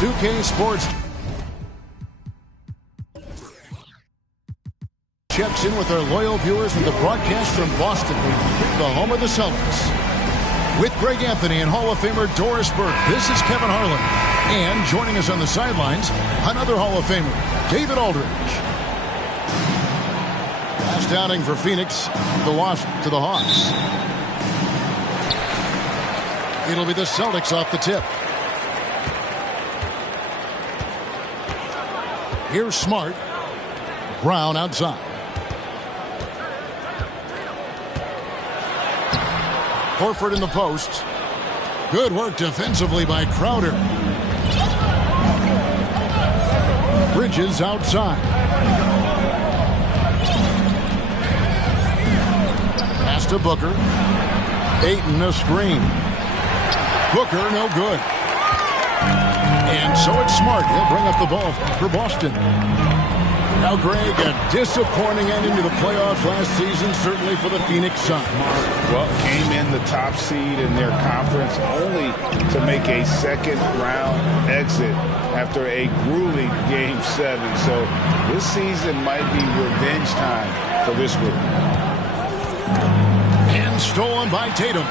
2K Sports checks in with our loyal viewers with the broadcast from Boston, the home of the Celtics. With Greg Anthony and Hall of Famer Doris Burke, this is Kevin Harlan. And joining us on the sidelines, another Hall of Famer, David Aldridge. Last outing for Phoenix, the loss to the Hawks. It'll be the Celtics off the tip. Here's Smart. Brown outside. Horford in the post. Good work defensively by Crowder. Bridges outside. Pass to Booker. Ayton a screen. Booker no good. And so it's Smart. He'll bring up the ball for Boston. Now, Greg, a disappointing ending to the playoffs last season, certainly for the Phoenix Suns. Well, came in the top seed in their conference only to make a second-round exit after a grueling Game 7. So this season might be revenge time for this group. And stolen by Tatum.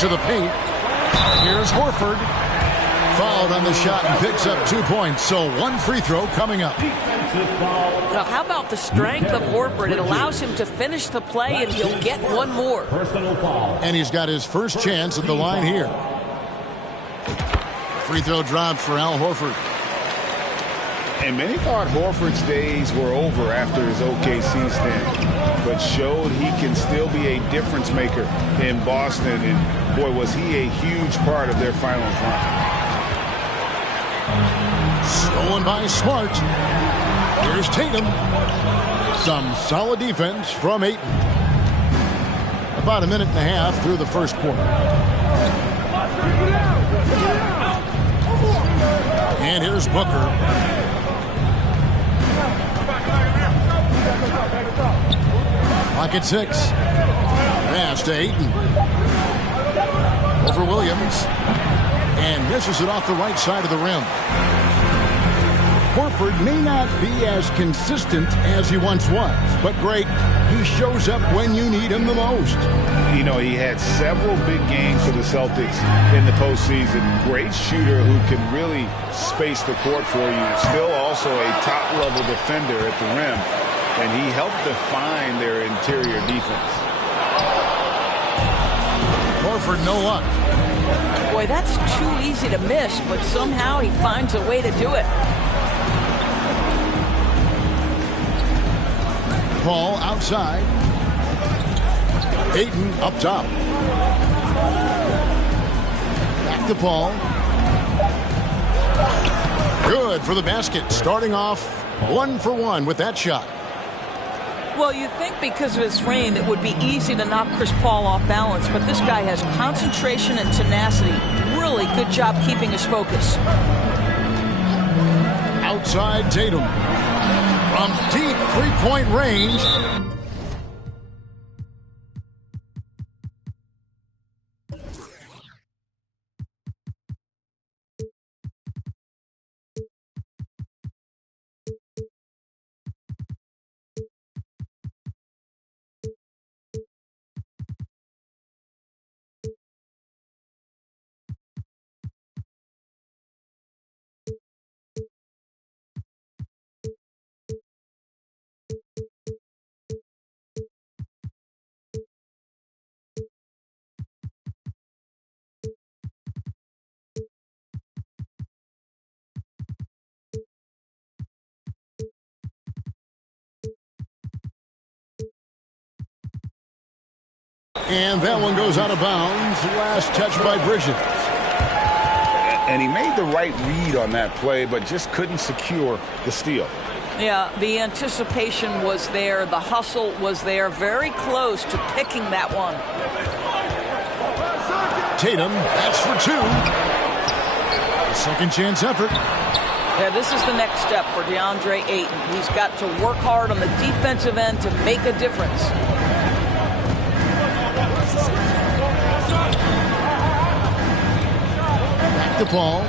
To the paint. Here's Horford. Fouled on the shot and picks up 2 points. So one free throw coming up. Now, how about the strength of Horford? It allows him to finish the play, and he'll get one more. And he's got his first chance at the line here. Free throw dropped for Al Horford. And many thought Horford's days were over after his OKC stint, but showed he can still be a difference maker in Boston. And boy, was he a huge part of their finals run. Stolen by Smart. Here's Tatum. Some solid defense from Ayton. About a minute and a half through the first quarter. And here's Booker. Clock at 6. Pass to Ayton. Over Williams. And misses it off the right side of the rim. Horford may not be as consistent as he once was, but Greg, he shows up when you need him the most. You know, he had several big games for the Celtics in the postseason. Great shooter who can really space the court for you. Still also a top-level defender at the rim, and he helped define their interior defense. Horford, no luck. Boy, that's too easy to miss, but somehow he finds a way to do it. Paul outside. Ayton up top. Back to Paul. Good for the basket. Starting off 1 for 1 with that shot. Well, you think because of his frame it would be easy to knock Chris Paul off balance, but this guy has concentration and tenacity. Really good job keeping his focus. Outside Tatum. From deep three-point range. And that one goes out of bounds. Last touch by Bridges. And he made the right read on that play, but just couldn't secure the steal. Yeah, the anticipation was there. The hustle was there. Very close to picking that one. Tatum, that's for 2. A second chance effort. Yeah, this is the next step for DeAndre Ayton. He's got to work hard on the defensive end to make a difference. DePaul.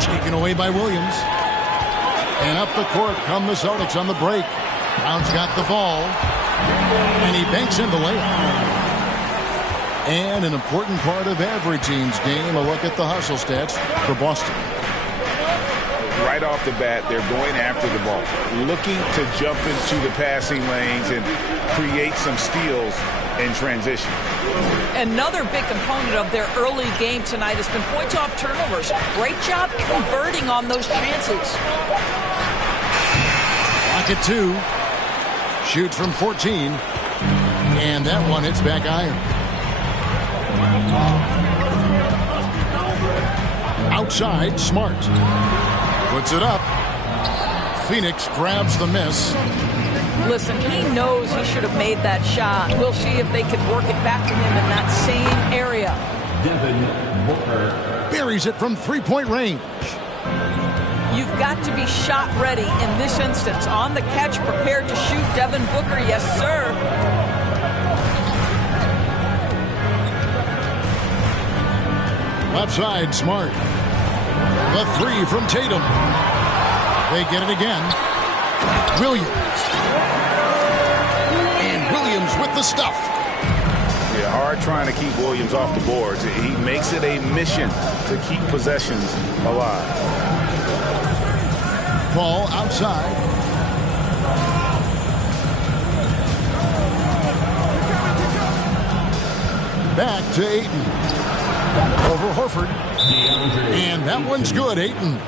Taken away by Williams. And up the court come the Celtics on the break. Brown's got the ball. And he banks in the layup. And an important part of every team's game, a look at the hustle stats for Boston. Right off the bat, they're going after the ball, looking to jump into the passing lanes and create some steals in transition. Another big component of their early game tonight has been points off turnovers. Great job converting on those chances. Pocket 2. Shoot from 14. And that one hits back iron. Outside, Smart. Puts it up. Phoenix grabs the miss. Listen, he knows he should have made that shot. We'll see if they can work it back to him in that same area. Buries it from three-point range. You've got to be shot ready in this instance. On the catch, prepared to shoot. Devin Booker, yes, sir. Left side, Smart. The three from Tatum. They get it again. Williams. And Williams with the stuff. Yeah, hard trying to keep Williams off the boards. He makes it a mission to keep possessions alive. Ball outside. Back to Ayton. Over Horford. And that one's good, Ayton.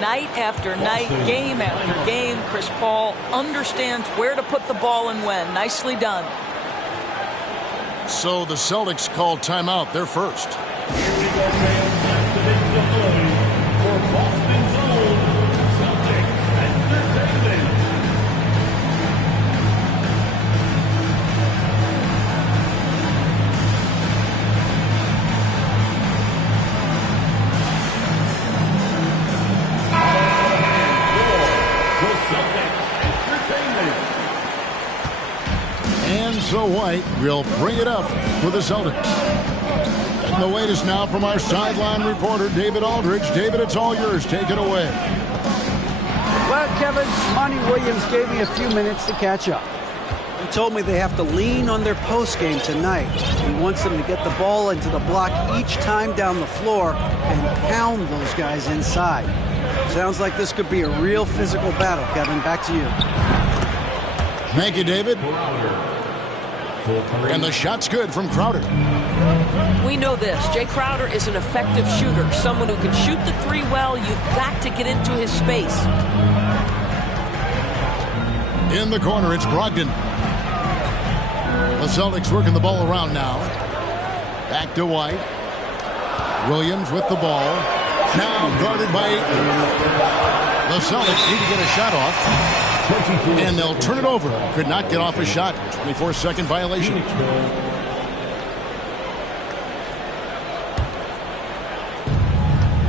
Night after night, game after game, Chris Paul understands where to put the ball and when. Nicely done. So the Celtics called timeout. They're first. Here we go, fans. Activating the flame for Boston's own Celtics Entertainment. So White will bring it up for the Celtics. And the wait is now from our sideline reporter, David Aldridge. David, it's all yours. Take it away. Well, Kevin, Monty Williams gave me a few minutes to catch up. He told me they have to lean on their post game tonight. He wants them to get the ball into the block each time down the floor and pound those guys inside. Sounds like this could be a real physical battle, Kevin. Back to you. Thank you, David. And the shot's good from Crowder. We know this. Jay Crowder is an effective shooter. Someone who can shoot the three well. You've got to get into his space. In the corner, it's Brogdon. The Celtics working the ball around now. Back to White. Williams with the ball. Now guarded by Ayton. The Celtics need to get a shot off. And they'll turn it over. Could not get off a shot. 24-second violation.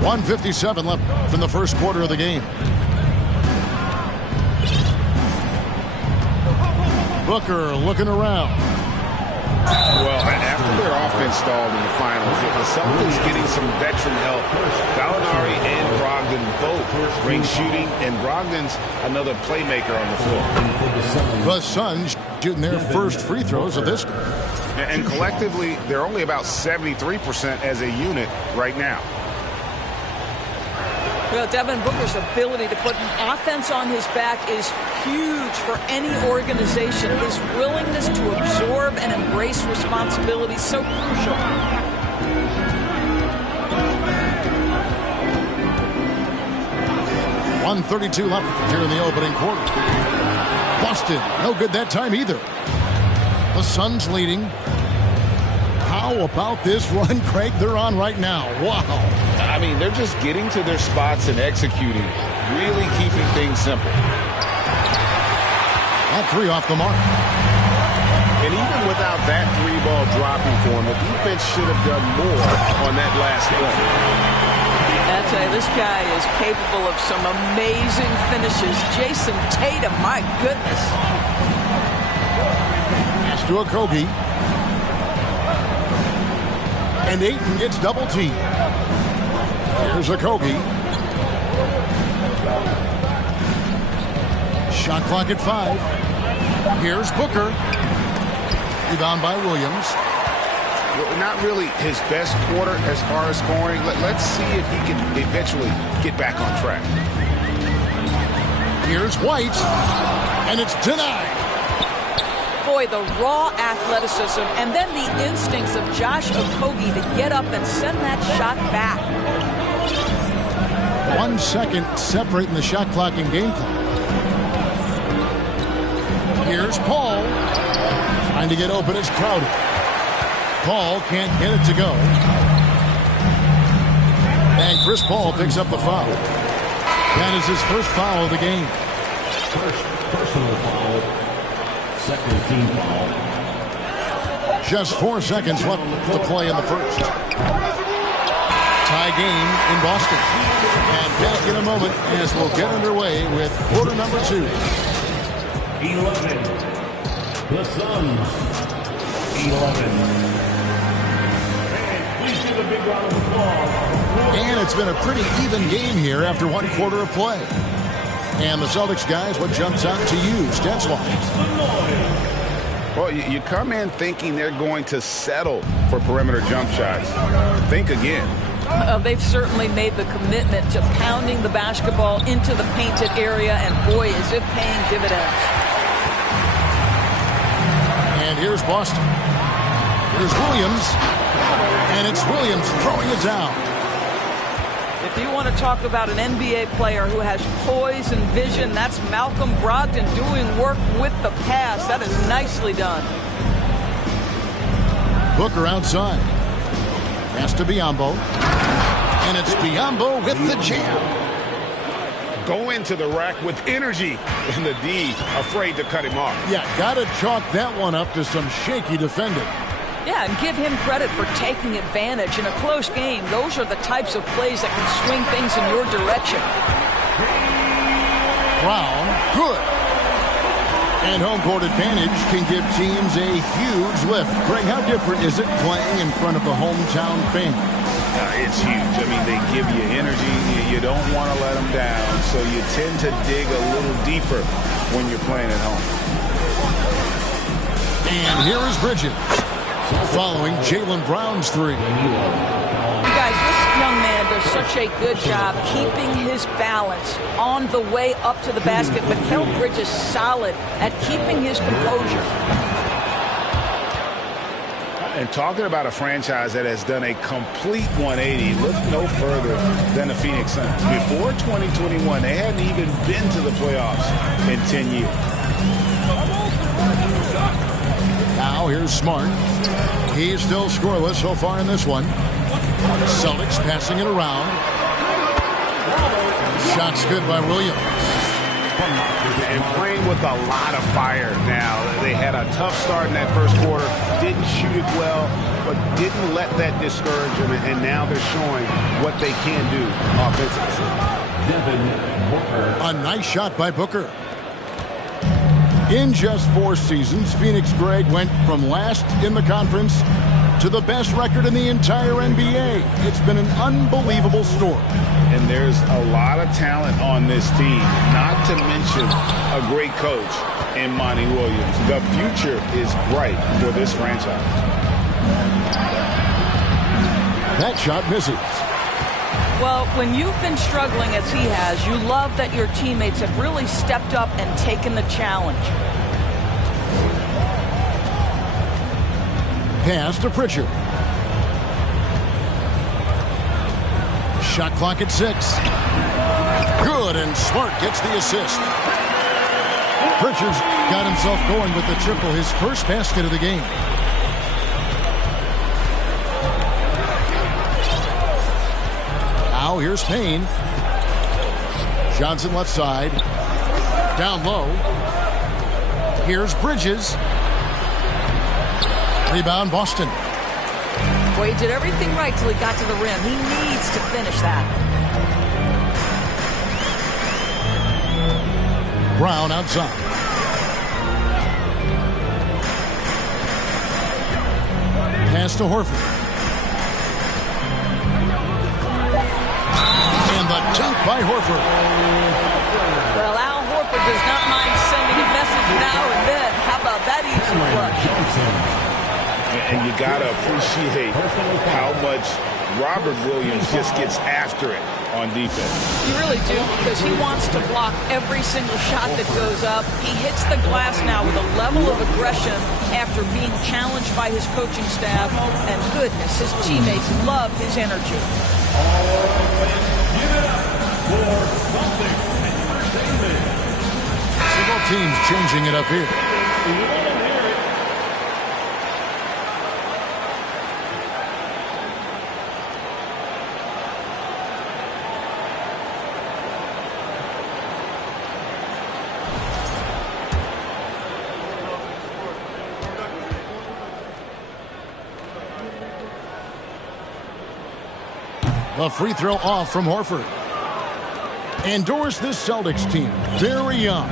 1:57 left in the first quarter of the game. Booker looking around. Well, after their offense stalled in the finals, the Celtics getting some veteran help. Gallinari and Brogdon both bring shooting, and Brogdon's another playmaker on the floor. The Suns shooting their first free throws of this game. And collectively, they're only about 73% as a unit right now. Well, Devin Booker's ability to put an offense on his back is huge for any organization. His willingness to absorb and embrace responsibility is so crucial. .132 left here in the opening quarter. Boston, no good that time either. The Suns leading. How about this run, Craig, they're on right now? Wow. I mean, they're just getting to their spots and executing, really keeping things simple. That three off the mark. And even without that three ball dropping for him, the defense should have done more on that last one. I tell you, this guy is capable of some amazing finishes. Jason Tatum, my goodness. to a Kotk. And Ayton gets double teamed. Here's a Kotk. Shot clock at 5. Here's Booker. Rebound by Williams. Not really his best quarter as far as scoring. Let's see if he can eventually get back on track. Here's White. And it's denied. Boy, the raw athleticism and then the instincts of Josh Okogie to get up and send that shot back. 1 second separating the shot clock and game clock. Here's Paul. Trying to get open. It's crowded. Paul can't get it to go. And Chris Paul picks up the foul. That is his first foul of the game. First personal foul. Second team foul. Just 4 seconds left to play in the first. Tie game in Boston. And back in a moment as we'll get underway with quarter number 2. 11. The Suns. 11. Please give a big round of applause. And it's been a pretty even game here after 1 quarter of play. And the Celtics guys, what jumps out to you? Stats wise. Well, you come in thinking they're going to settle for perimeter jump shots. Think again. They've certainly made the commitment to pounding the basketball into the painted area, and boy, is it paying dividends. And here's Boston. Here's Williams. And it's Williams throwing it down. If you want to talk about an NBA player who has poise and vision, that's Malcolm Brogdon doing work with the pass. That is nicely done. Booker outside. Pass to Biyombo. And it's Biyombo with the jam. Go into the rack with energy. And the D afraid to cut him off. Yeah, got to chalk that one up to some shaky defending. Yeah, and give him credit for taking advantage. In a close game, those are the types of plays that can swing things in your direction. Brown, good. And home court advantage can give teams a huge lift. Greg, how different is it playing in front of the hometown fans? It's huge. I mean, they give you energy. You don't want to let them down, so you tend to dig a little deeper when you're playing at home. And here is Bridges, following Jaylen Brown's 3. You guys, this young man does such a good job keeping his balance on the way up to the basket. But Mikal Bridges solid at keeping his composure. And talking about a franchise that has done a complete 180, look no further than the Phoenix Suns. Before 2021, they hadn't even been to the playoffs in 10 years. Now here's Smart. He's still scoreless so far in this one. Celtics passing it around. Shots good by Williams. And playing with a lot of fire now. They had a tough start in that first quarter. Didn't shoot it well, but didn't let that discourage them. And now they're showing what they can do offensively. A nice shot by Booker. In just 4 seasons, Phoenix, Greg, went from last in the conference to the best record in the entire NBA. It's been an unbelievable story. And there's a lot of talent on this team, not to mention a great coach in Monty Williams. The future is bright for this franchise. That shot misses. Well, when you've been struggling as he has, you love that your teammates have really stepped up and taken the challenge. Pass to Pritchard. Shot clock at 6. Good, and Smart gets the assist. Pritchard's got himself going with the triple, his first basket of the game. Now here's Payne. Johnson left side. Down low. Here's Bridges. Rebound Boston. Boy, he did everything right till he got to the rim. He needs to finish that. Brown outside. Pass to Horford. And the dunk by Horford. Well, Al Horford does not mind sending a message now and then. How about that easy flush? And you got to appreciate how much Robert Williams just gets after it on defense. You really do, because he wants to block every single shot that goes up. He hits the glass now with a level of aggression after being challenged by his coaching staff. And goodness, his teammates love his energy. Several teams changing it up here. A free throw off from Horford. Endorse this Celtics team. Very young.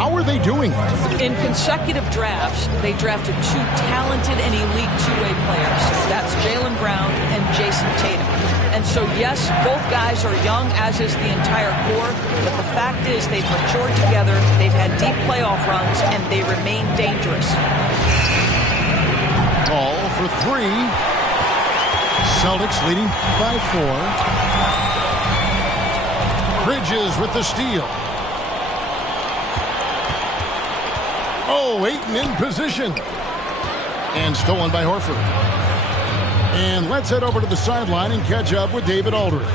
How are they doing? In consecutive drafts, they drafted two talented and elite two-way players. That's Jaylen Brown and Jason Tatum. And so, yes, both guys are young, as is the entire core. But the fact is they've matured together, they've had deep playoff runs, and they remain dangerous. Ball for three. Celtics leading by 4. Bridges with the steal. Oh, Ayton in position. And stolen by Horford. And let's head over to the sideline and catch up with David Aldridge.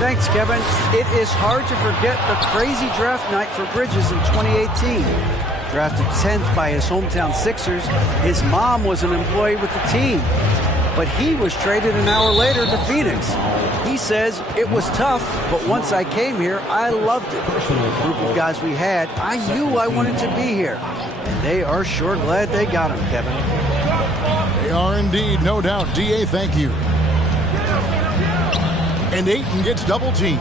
Thanks, Kevin. It is hard to forget the crazy draft night for Bridges in 2018. Drafted 10th by his hometown Sixers, his mom was an employee with the team. But he was traded an hour later to Phoenix. He says, it was tough, but once I came here, I loved it. The group of guys we had, I knew I wanted to be here. And they are sure glad they got him, Kevin. They are indeed, no doubt. D.A., thank you. And Ayton gets double teamed.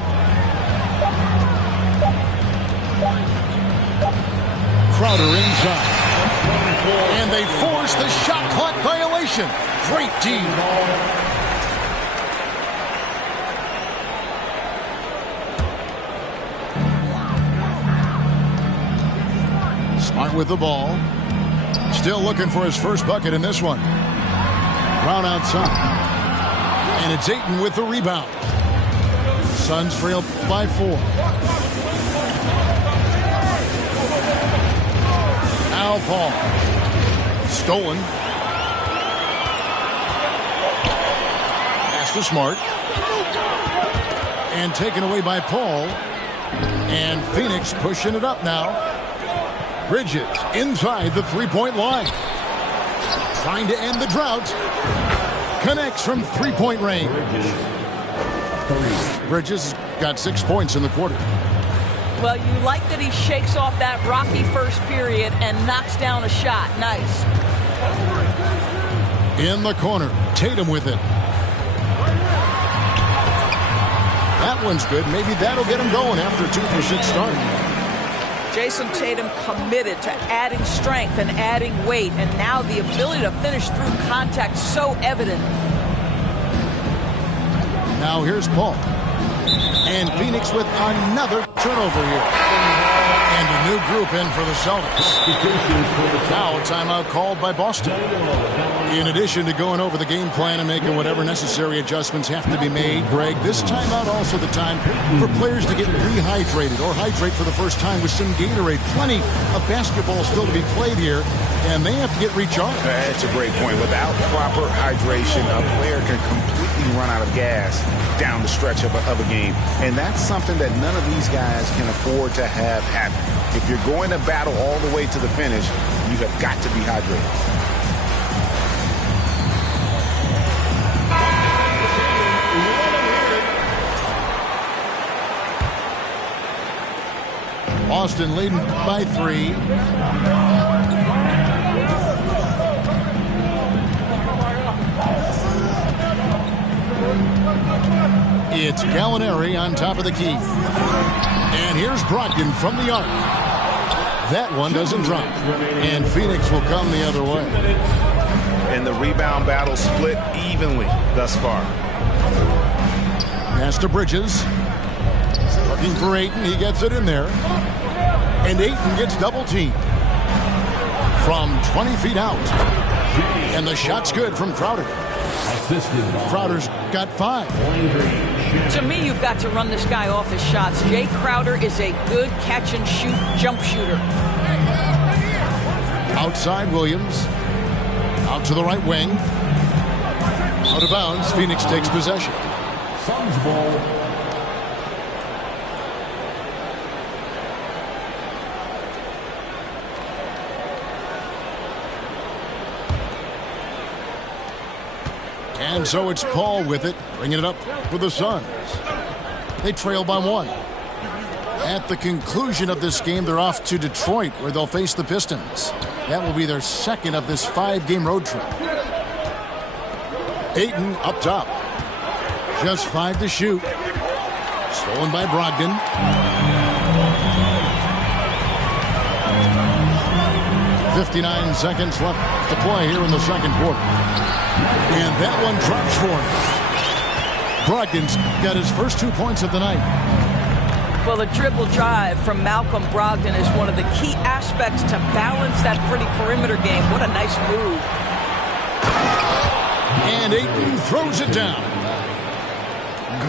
Crowder inside. And they force the shot clock violation. Great team. Smart with the ball. Still looking for his first bucket in this one. Brown outside. And it's Ayton with the rebound. Suns trail by 4. Now Paul. Stolen. Pass to Smart. And taken away by Paul. And Phoenix pushing it up now. Bridges inside the three-point line. Trying to end the drought. Connects from three-point range. Bridges got 6 points in the quarter. Well, you like that he shakes off that rocky first period and knocks down a shot. Nice. In the corner, Tatum with it. That one's good. Maybe that'll get him going after a 2-for-6 start. Jason Tatum committed to adding strength and adding weight, and now the ability to finish through contact so evident. Now here's Paul. And Phoenix with another turnover here. And a new group in for the Celtics. Now a timeout called by Boston. In addition to going over the game plan and making whatever necessary adjustments have to be made, Greg, this timeout also the time for players to get rehydrated or hydrate for the first time with some Gatorade. Plenty of basketball still to be played here, and they have to get recharged. That's a great point. Without proper hydration, a player can completely run out of gas down the stretch of a game. And that's something that none of these guys can afford to have happen. If you're going to battle all the way to the finish, you have got to be hydrated. Boston leading by 3. It's Gallinari on top of the key. And here's Brogdon from the arc. That one doesn't drop. And Phoenix will come the other way. and the rebound battle split evenly thus far. Pass to Bridges. Looking for Ayton. He gets it in there. And Ayton gets double-teamed. From 20 feet out. And the shot's good from Crowder. Crowder's got 5. To me, you've got to run this guy off his shots. Jay Crowder is a good catch-and-shoot jump shooter. Outside Williams. Out to the right wing. Out of bounds. Phoenix takes possession. Suns ball. And so it's Paul with it, bringing it up for the Suns. They trail by 1. At the conclusion of this game, they're off to Detroit, where they'll face the Pistons. That will be their second of this 5-game road trip. Ayton up top. Just 5 to shoot. Stolen by Brogdon. .59 seconds left to play here in the second quarter. And that one drops for him. Brogdon's got his first 2 points of the night. Well, the dribble drive from Malcolm Brogdon is one of the key aspects to balance that pretty perimeter game. What a nice move. And Ayton throws it down.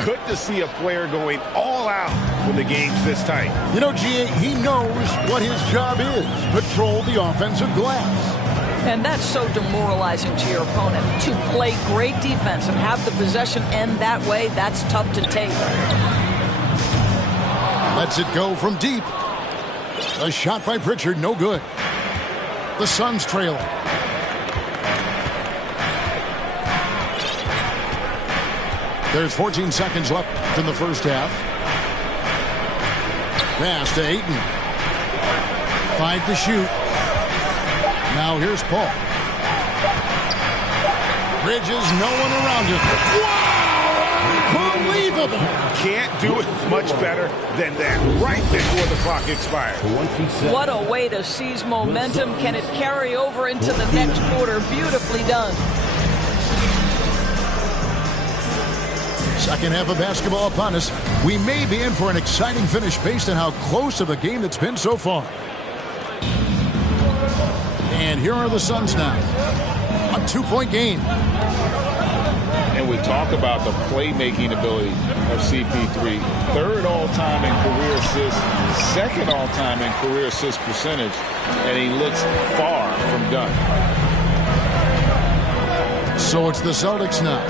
Good to see a player going all out when the game's this tight. You know, G.A., he knows what his job is. Patrol the offensive glass. And that's so demoralizing to your opponent. To play great defense and have the possession end that way, that's tough to take. Lets it go from deep. A shot by Pritchard, no good. The Suns trailing. There's 14 seconds left in the first half. Pass to Ayton. 5 to shoot. Now here's Paul. Bridges, no one around him. Wow! Unbelievable! Can't do it much better than that right before the clock expires. What a way to seize momentum. Can it carry over into the next quarter? Beautifully done. Second half of basketball upon us. We may be in for an exciting finish based on how close of a game it's been so far. And here are the Suns now. A 2-point game. And we talk about the playmaking ability of CP3. Third all-time in career assists, second all-time in career assist percentage, and he looks far from done. So it's the Celtics now.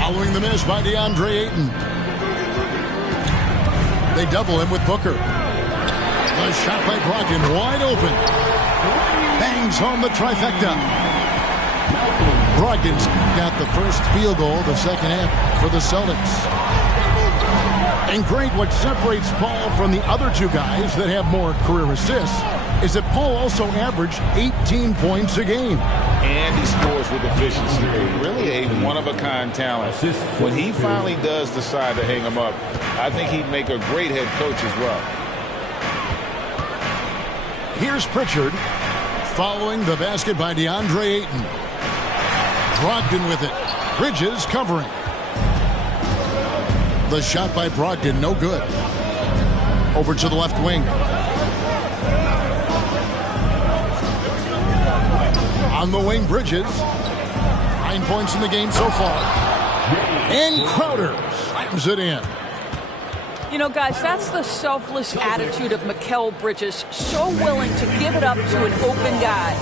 Following the miss by DeAndre Ayton. They double him with Booker. The shot by Brogdon wide open. Bangs home the trifecta. Brogdon's got the first field goal of the second half for the Celtics. And great, what separates Paul from the other two guys that have more career assists is that Paul also averaged 18 points a game. And he scores with efficiency. Really a one-of-a-kind talent. When he finally does decide to hang him up, I think he'd make a great head coach as well. Here's Pritchard following the basket by DeAndre Ayton. Brogdon with it. Bridges covering. The shot by Brogdon, no good. Over to the left wing. On the wing, Bridges. 9 points in the game so far. And Crowder slams it in. You know, guys, that's the selfless attitude of Mikal Bridges. So willing to give it up to an open guy.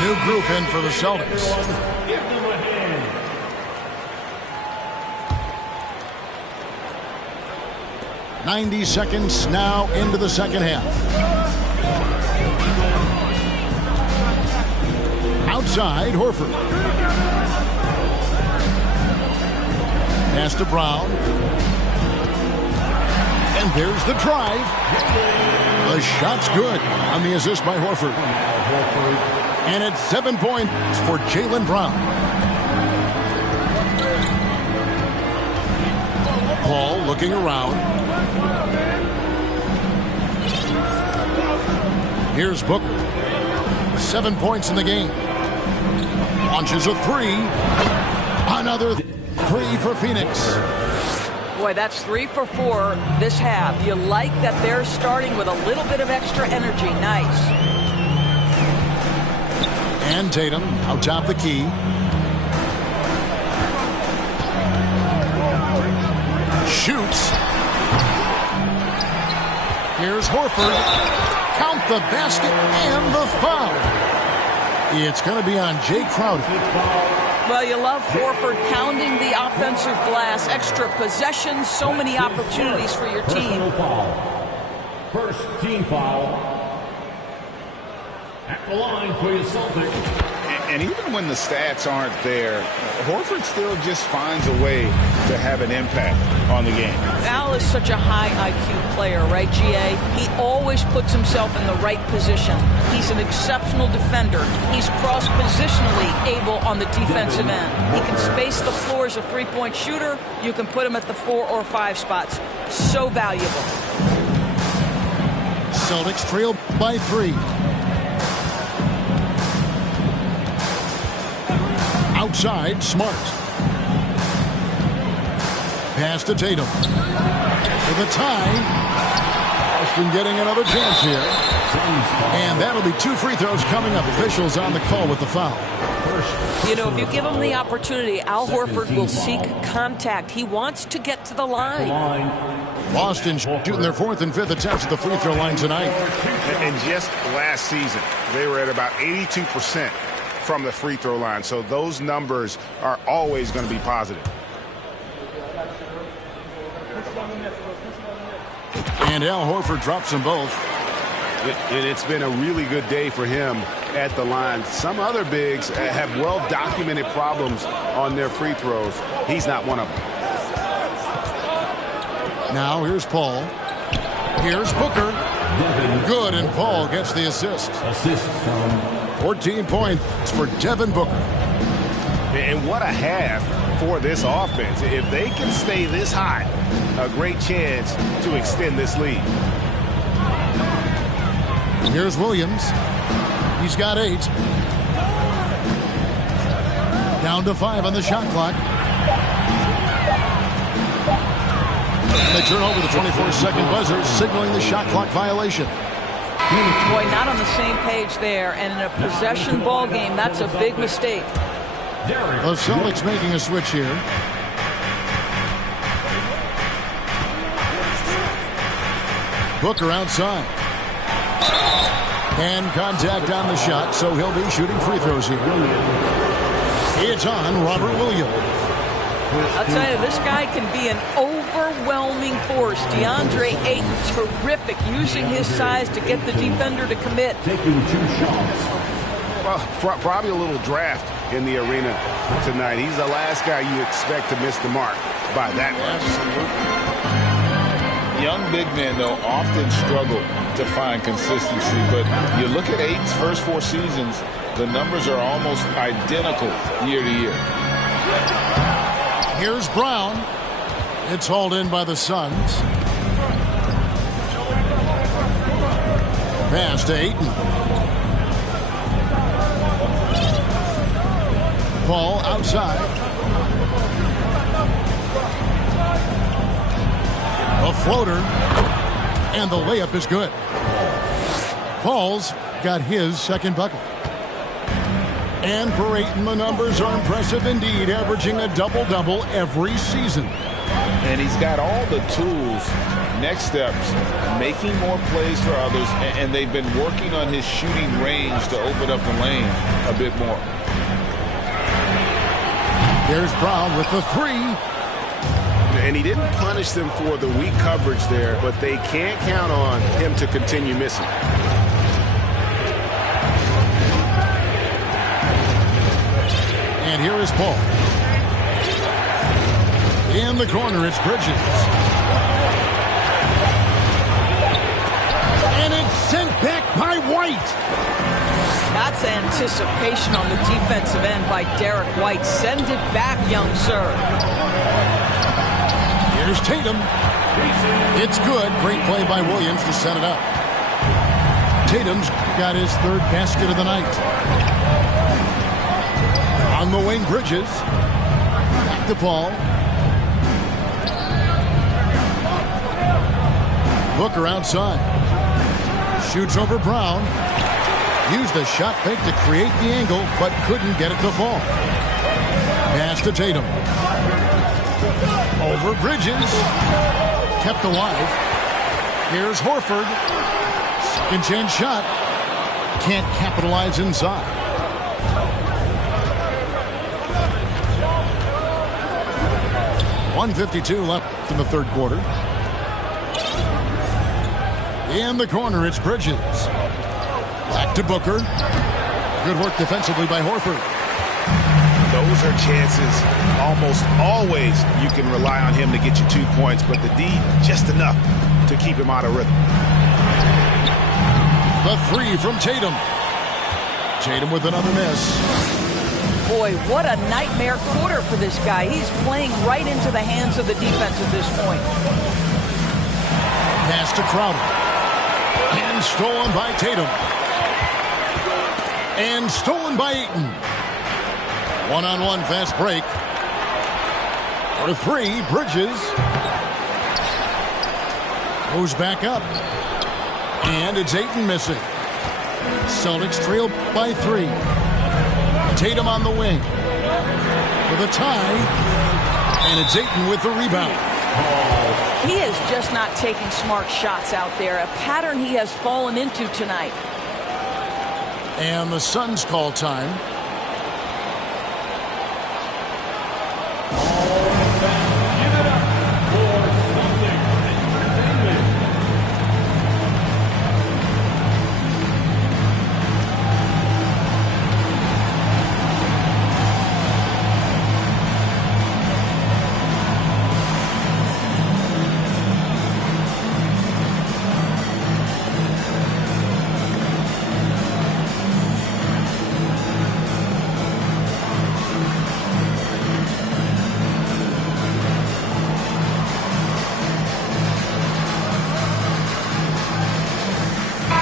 New group in for the Celtics. .90 seconds now into the second half. Outside, Horford. Pass to Brown. And there's the drive. The shot's good on the assist by Horford. And it's 7 points for Jaylen Brown. Paul looking around. Here's Booker. 7 points in the game. Launches a three. Another three for Phoenix. Boy, that's 3 for 4 this half. You like that they're starting with a little bit of extra energy. Nice. And Tatum out top the key. Shoots. Here's Horford. Count the basket and the foul. It's going to be on Jay Crowder. Well, you love Horford pounding the offensive glass. Extra possessions, so many opportunities for your team. First team foul. At the line for your Celtics. And even when the stats aren't there, Horford still just finds a way to have an impact on the game. Al is such a high IQ player, right, GA? He always puts himself in the right position. He's an exceptional defender. He's cross-positionally able on the defensive end. He can space the floor as a three-point shooter. You can put him at the 4 or 5 spots. So valuable. Celtics trail by 3. Outside, Smart. Pass to Tatum. For the tie. Boston getting another chance here. And that'll be 2 free throws coming up. Officials on the call with the foul. You know, if you give him the opportunity, Al Horford will seek contact. He wants to get to the line. Boston shooting their 4th and 5th attempts at the free throw line tonight. And just last season, they were at about 82% from the free throw line. So those numbers are always going to be positive. And Al Horford drops them both. It's been a really good day for him at the line. Some other bigs have well-documented problems on their free throws. He's not one of them. Now here's Paul. Here's Booker. Good, and Paul gets the assist. 14 points for Devin Booker. And what a half for this offense. If they can stay this hot, a great chance to extend this lead. Here's Williams. He's got 8. Down to 5 on the shot clock. And they turn over the 24-second buzzer, signaling the shot clock violation. Boy, not on the same page there. And in a possession ball game, that's a big mistake. The Celtics making a switch here. Booker outside. And contact on the shot, so he'll be shooting free throws here. It's on Robert Williams. I'll tell you, this guy can be an overwhelming force. DeAndre Ayton, terrific, using his size to get the defender to commit. Taking 2 shots. Well, probably a little draft in the arena tonight. He's the last guy you expect to miss the mark by that much. Young big men, though, often struggle to find consistency. But you look at Ayton's first 4 seasons, the numbers are almost identical year to year. Here's Brown. It's hauled in by the Suns. Pass to Ayton. Paul outside. A floater. And the layup is good. Paul's got his second bucket. And for Ayton, the numbers are impressive indeed, averaging a double-double every season. And he's got all the tools. Next steps, making more plays for others, and they've been working on his shooting range to open up the lane a bit more. There's Brown with the 3. And he didn't punish them for the weak coverage there, but they can't count on him to continue missing. And here is Paul. In the corner, it's Bridges. sent back by White. That's anticipation on the defensive end by Derek White. Send it back, young sir. Here's Tatum. It's good. Great play by Williams to set it up. Tatum's got his third basket of the night. On the wing, Bridges. Back to Paul. Booker outside. Shoots over Brown. Used the shot fake to create the angle, but couldn't get it to fall. Pass to Tatum. Over Bridges. Kept alive. Here's Horford. Second chance shot. Can't capitalize inside. .152 left in the third quarter. In the corner, it's Bridges. Back to Booker. Good work defensively by Horford. Those are chances almost always you can rely on him to get you 2 points, but the D just enough to keep him out of rhythm. The three from Tatum. Tatum with another miss. Boy, what a nightmare quarter for this guy. He's playing right into the hands of the defense at this point. Pass to Crowder. And stolen by Tatum. And stolen by Ayton. One-on-one fast break. For three, Bridges. Goes back up. And it's Ayton missing. Celtics trail by 3. Tatum on the wing. For the tie. And it's Ayton with the rebound. He is just not taking smart shots out there. A pattern he has fallen into tonight. And the Suns call time. Give it up for Celtics Entertainment.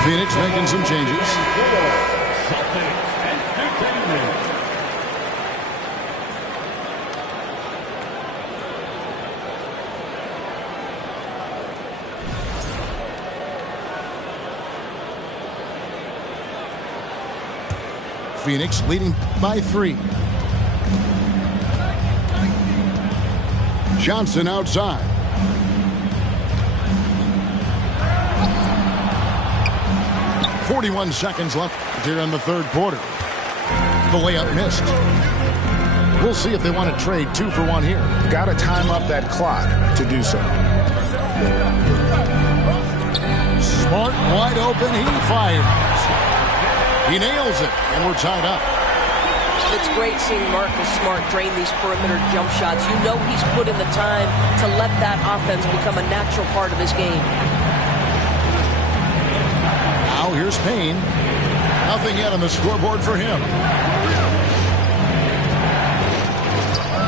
Phoenix making some changes. Celtics Entertainment. Phoenix leading by 3. Johnson outside. .41 seconds left here in the third quarter. The layup missed. We'll see if they want to trade 2 for 1 here. Got to time up that clock to do so. Smart wide open. He fires. He nails it, and we're tied up. It's great seeing Marcus Smart drain these perimeter jump shots. You know he's put in the time to let that offense become a natural part of his game. Now here's Payne. Nothing yet on the scoreboard for him.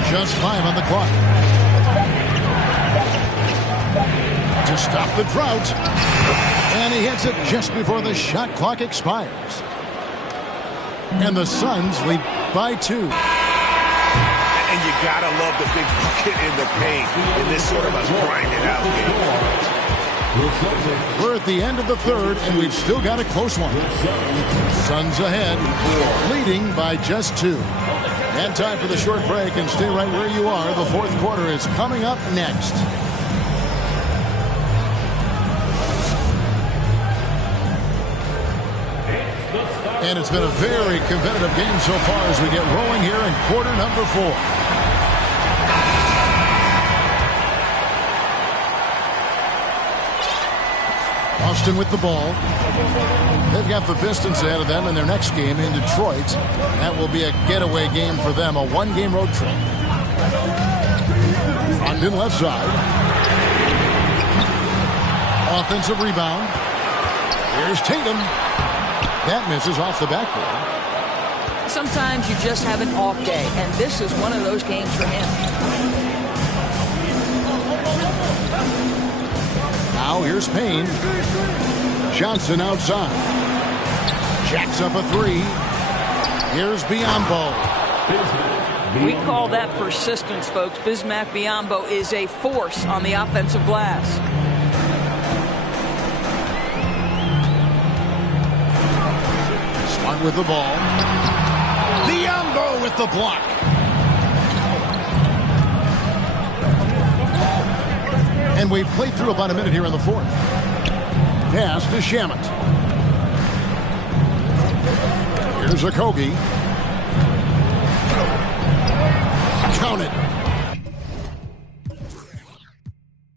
Just 5 on the clock. To stop the drought. And he hits it just before the shot clock expires. And the Suns lead by 2. And you gotta love the big bucket in the paint in this sort of a grinded out game. We're at the end of the third, and we've still got a close one. Suns ahead, leading by just 2. And time for the short break, and stay right where you are. The fourth quarter is coming up next. And it's been a very competitive game so far as we get rolling here in quarter number 4. Boston with the ball. They've got the Pistons ahead of them in their next game in Detroit. That will be a getaway game for them, a 1-game road trip. London left side. Offensive rebound. Here's Tatum. That misses off the backboard. Sometimes you just have an off day, and this is one of those games for him. Now here's Payne. Johnson outside. Jacks up a three. Here's Biyombo. We call that persistence, folks. Bismack Biyombo is a force on the offensive glass. Smart with the ball. Biyombo with the block. And we've played through about a minute here in the fourth. Pass to Shamet. Here's Okogie. Count it.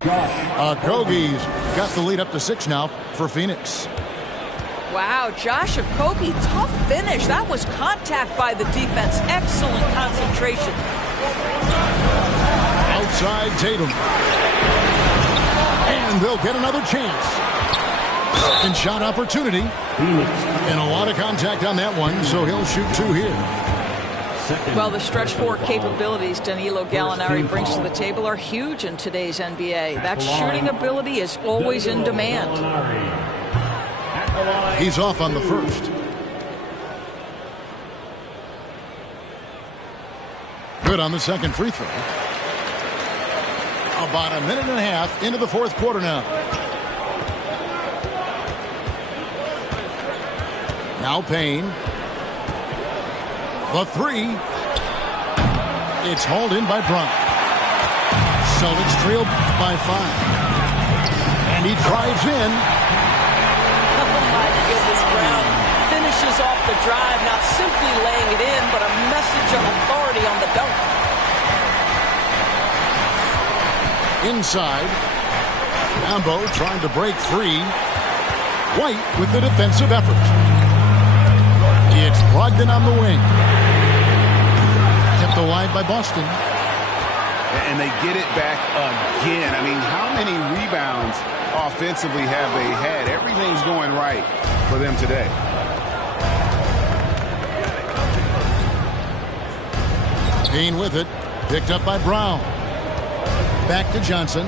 Okogie's got the lead up to 6 now for Phoenix. Wow, Josh Okogie, tough finish. That was contact by the defense. Excellent concentration. Outside Tatum. And they'll get another chance. And shot opportunity. And a lot of contact on that one, so he'll shoot 2 here. Well, the stretch 4 capabilities Danilo Gallinari brings to the table are huge in today's NBA. That shooting ability is always in demand. He's off on the first. Good on the second free throw. About a minute and a half into the fourth quarter now. Now Payne. The three. It's hauled in by Brown. Celtics trail by 5. And he drives in. Oh, my goodness, Brown finishes off the drive, not simply laying it in, but a message of authority on the dunk. Inside. Ambo trying to break free. White with the defensive effort. It's Brogdon on the wing. Kept wide by Boston. And they get it back again. I mean, how many rebounds offensively have they had? Everything's going right for them today. Payne with it. Picked up by Brown. Back to Johnson.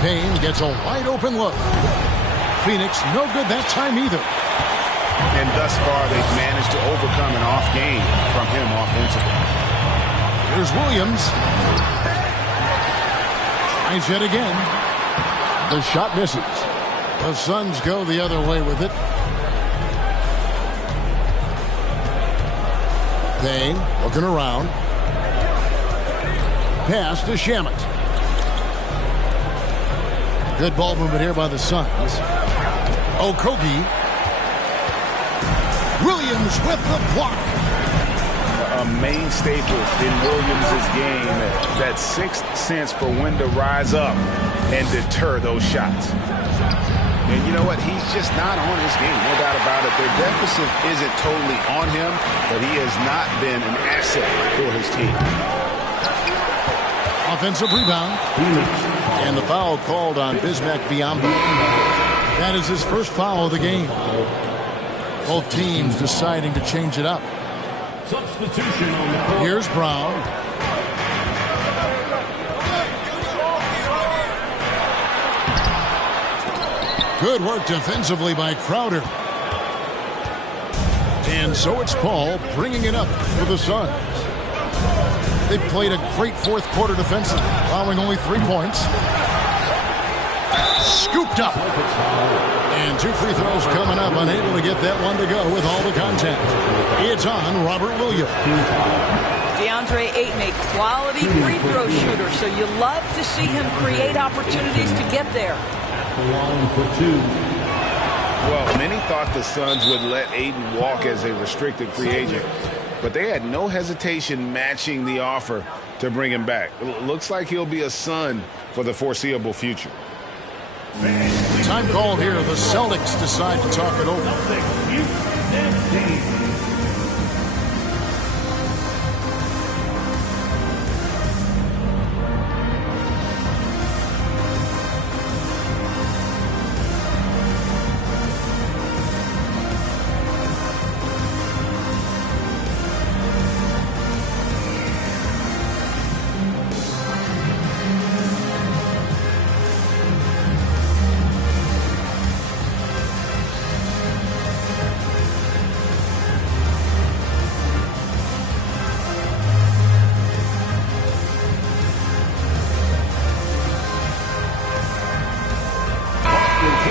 Payne gets a wide open look. Phoenix no good that time either. And thus far, they've managed to overcome an off game from him offensively. Here's Williams. Tries yet again. The shot misses. The Suns go the other way with it. Payne looking around. Pass to Shamet. Good ball movement here by the Suns. Okogie. Williams with the block. A main staple in Williams' game, that sixth sense for when to rise up and deter those shots. And you know what? He's just not on his game, no doubt about it. Their deficit isn't totally on him, but he has not been an asset for his team. Offensive rebound. And the foul called on Bismack Biyombo. That is his first foul of the game. Both teams deciding to change it up. Substitution on the court. Here's Brown. Good work defensively by Crowder. And so it's Paul bringing it up for the Suns. They played a great fourth quarter defensively, allowing only 3 points. Scooped up. And 2 free throws coming up, unable to get that one to go with all the contact. It's on Robert Williams. DeAndre Ayton, a quality free throw shooter, so you love to see him create opportunities to get there. Line for 2. Well, many thought the Suns would let Ayton walk as a restricted free agent, but they had no hesitation matching the offer to bring him back. Looks like he'll be a Sun for the foreseeable future. Time called here. The Celtics decide to talk it over.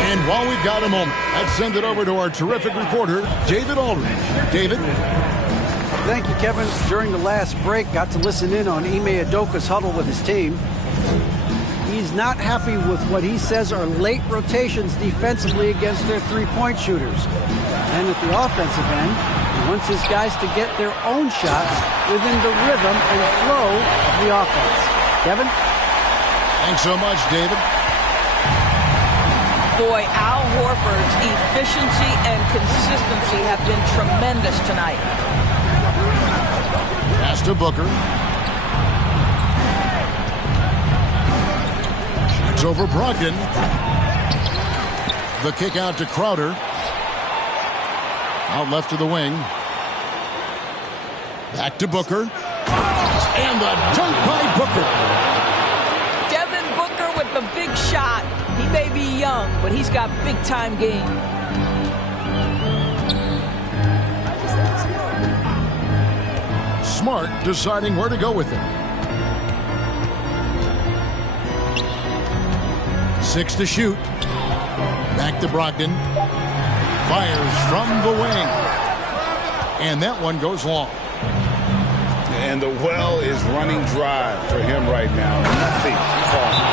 And while we've got a moment, let's send it over to our terrific reporter, David Aldridge. David? Thank you, Kevin. During the last break, got to listen in on Ime Udoka's huddle with his team. He's not happy with what he says are late rotations defensively against their three-point shooters. And at the offensive end, he wants his guys to get their own shots within the rhythm and flow of the offense. Kevin? Thanks so much, David. Boy, Al Horford's efficiency and consistency have been tremendous tonight. Pass to Booker. Shoots over Brogdon. The kick out to Crowder. Out left to the wing. Back to Booker. And the dunk by Booker. Devin Booker with the big shot. He may be young, but he's got big-time game. Smart deciding where to go with it. 6 to shoot. Back to Brogdon. Fires from the wing. And that one goes long. And the well is running dry for him right now. Nothing falling.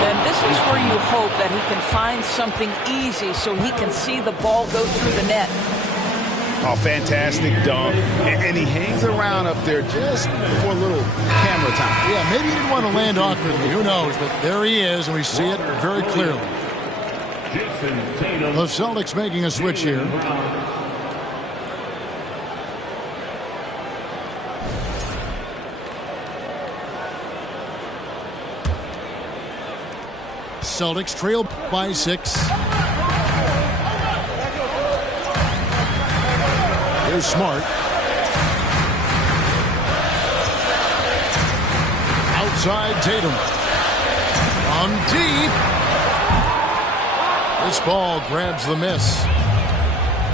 And this is where you hope that he can find something easy so he can see the ball go through the net. Oh, fantastic dunk. And he hangs around up there just for a little camera time. Yeah, maybe he didn't want to land awkwardly. Who knows? But there he is, and we see it very clearly. The Celtics making a switch here. Celtics trail by 6. Here's Smart. Outside Tatum. On deep. This ball grabs the miss.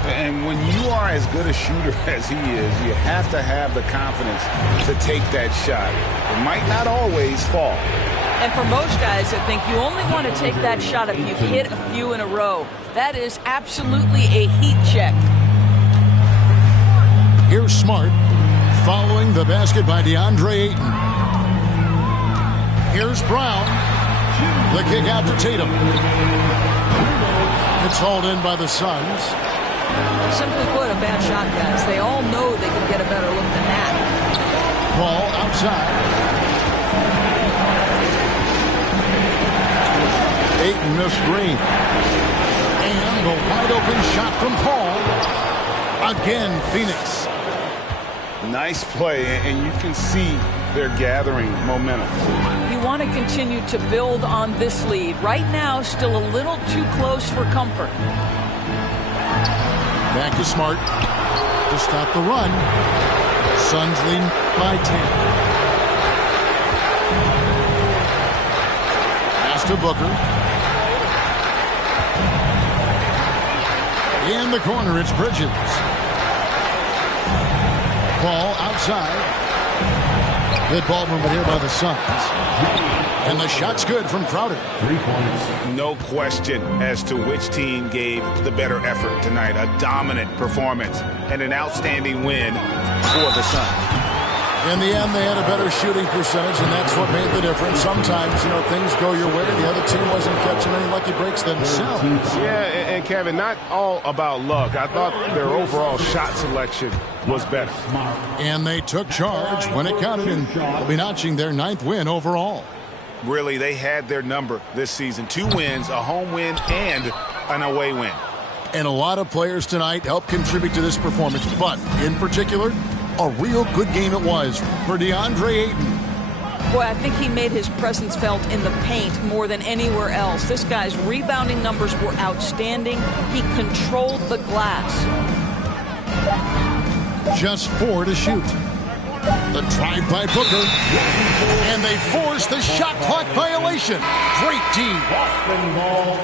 And when you are as good a shooter as he is, you have to have the confidence to take that shot. It might not always fall. And for most guys, I think you only want to take that shot if you've hit a few in a row. That is absolutely a heat check. Here's Smart, following the basket by DeAndre Ayton. Here's Brown. The kick out to Tatum. It's hauled in by the Suns. Simply put, a bad shot, guys. They all know they can get a better look than that. Ball outside. Ayton a screen. And the wide open shot from Paul. Again, Phoenix. Nice play, and you can see they're gathering momentum. You want to continue to build on this lead. Right now, still a little too close for comfort. Back to Smart to stop the run. Suns lead by 10. Pass to Booker. In the corner, it's Bridges. Ball outside. Good ball movement here by the Suns. And the shot's good from Crowder. 3 points. No question as to which team gave the better effort tonight. A dominant performance and an outstanding win for the Suns. In the end, they had a better shooting percentage, and that's what made the difference. Sometimes, things go your way. The other team wasn't catching any lucky breaks themselves. Yeah, and Kevin, not all about luck. I thought their overall shot selection was better. And they took charge when it counted, and they'll be notching their 9th win overall. Really, they had their number this season. 2 wins, a home win, and an away win. And a lot of players tonight helped contribute to this performance, but in particular, a real good game it was for DeAndre Ayton. Boy, I think he made his presence felt in the paint more than anywhere else. This guy's rebounding numbers were outstanding. He controlled the glass. Just 4 to shoot. The drive by Booker. And they force the shot clock violation. Great team. Boston ball.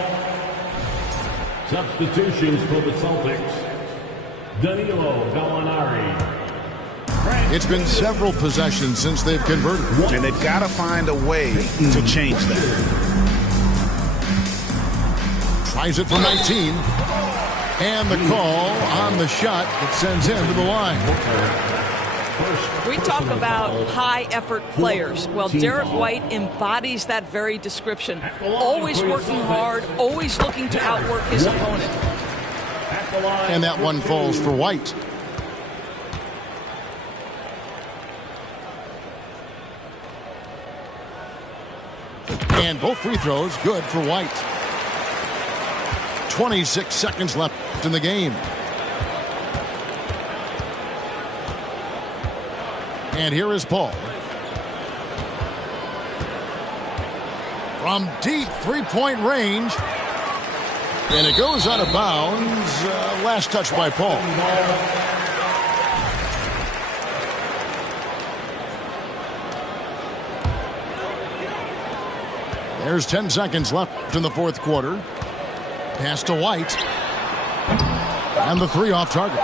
Substitutions for the Celtics. Danilo Gallinari. It's been several possessions since they've converted. And they've got to find a way to change that. Tries it from 19. And the call on the shot that sends him to the line. We talk about high-effort players. Well, Derek White embodies that very description. Always working hard, always looking to outwork his opponent. And that one falls for White. And both free throws good for White. 26 seconds left in the game. And here is Paul. From deep three-point range. And it goes out of bounds. Last touch by Paul. There's 10 seconds left in the fourth quarter. Pass to White. And the three off target.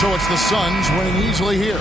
So it's the Suns winning easily here.